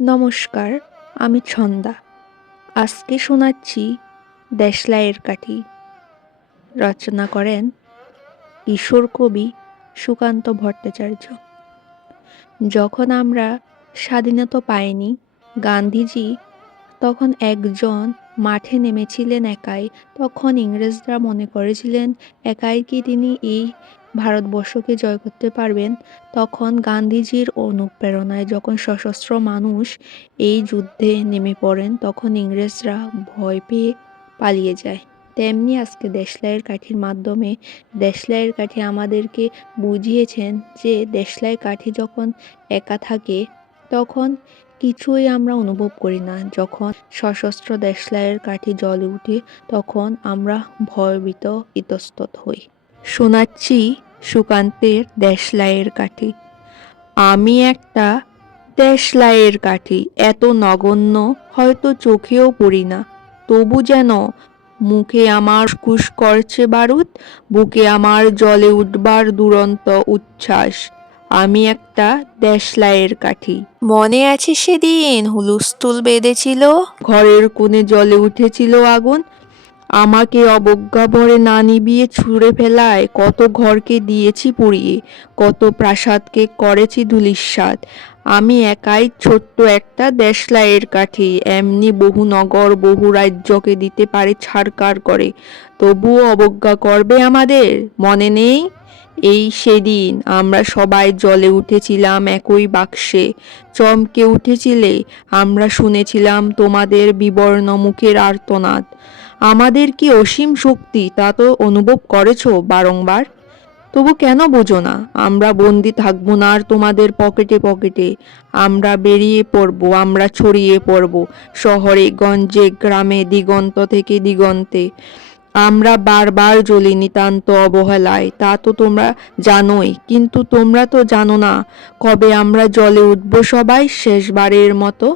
নমস্কার, আমি ছন্দা। আজকে শোনাচ্ছি দেশলাইয়ের কাঠি। রচনা করেন কিশোর কবি সুকান্ত ভট্টাচার্য। যখন আমরা স্বাধীনতা পাইনি, গান্ধীজি তখন একজন মাঠে নেমেছিলেন একাই। তখন ইংরেজরা মনে করেছিলেন একাই কি তিনি এই ভারতবর্ষকে জয় করতে পারবেন। তখন গান্ধীজির অনুপ্রেরণায় যখন সশস্ত্র মানুষ এই যুদ্ধে নেমে পড়েন, তখন ইংরেজরা ভয় পেয়ে পালিয়ে যায়। তেমনি আজকে দেশলাইয়ের কাঠির মাধ্যমে দেশলাইয়ের কাঠি আমাদেরকে বুঝিয়েছেন যে দেশলাই কাঠি যখন একা থাকে তখন কিছুই আমরা অনুভব করি না। যখন সশস্ত্র দেশলাইয়ের কাঠি জ্বলে উঠে তখন আমরা ভয়ভীত ইতস্তত হই। শোনাচ্ছি সুকান্তের দেশলাইয়ের কাঠি। আমি একটা দেশলাইয়ের কাঠি, এত নগণ্য হয়তো চোখেও পড়ি না, তবু যেন মুখে আমার কুশ করছে বারুদ, বুকে আমার জ্বলে উঠবার দুরন্ত উচ্ছ্বাস। আমি একটা দেশলাইয়ের কাঠি। মনে আছে সেদিন হুলস্থুল বেঁধেছিল, ঘরের কোণে জ্বলে উঠেছিল আগুন। আমাকে অবজ্ঞা ভরে না নিবিয়ে ছুঁড়ে ফেলায় কত ঘরকে দিয়েছি পুড়িয়ে, কত প্রাসাদকে করেছি ধূলিসাৎ। আমি একাই ছোট্ট একটা দেশলাইয়ের কাঠি, এমনি বহু নগর বহু রাজ্যকে দিতে পারে ছারকার করে, তবুও অবজ্ঞা করবে আমাদের? মনে নেই এই সেদিন আমরা সবাই জ্বলে উঠেছিলাম একই বাক্সে, চমকে উঠেছিলে, আমরা শুনেছিলাম তোমাদের বিবর্ণ মুখের আর্তনাদ। আমাদের কি অসীম শক্তি তা তো অনুভব করেছো বারংবার, তবু কেন বোঝো না? আমরা বন্দি থাকবো না আর তোমাদের পকেটে পকেটে। আমরা বেরিয়ে পড়ব, আমরা ছড়িয়ে পড়ব শহরে গঞ্জে গ্রামে দিগন্ত থেকে দিগন্তে। আমরা বারবার জ্বলি নিতান্ত অবহেলায়, তা তো তোমরা জানোই, কিন্তু তোমরা তো জানো না কবে আমরা জ্বলে উঠব সবাই শেষবারের মতো।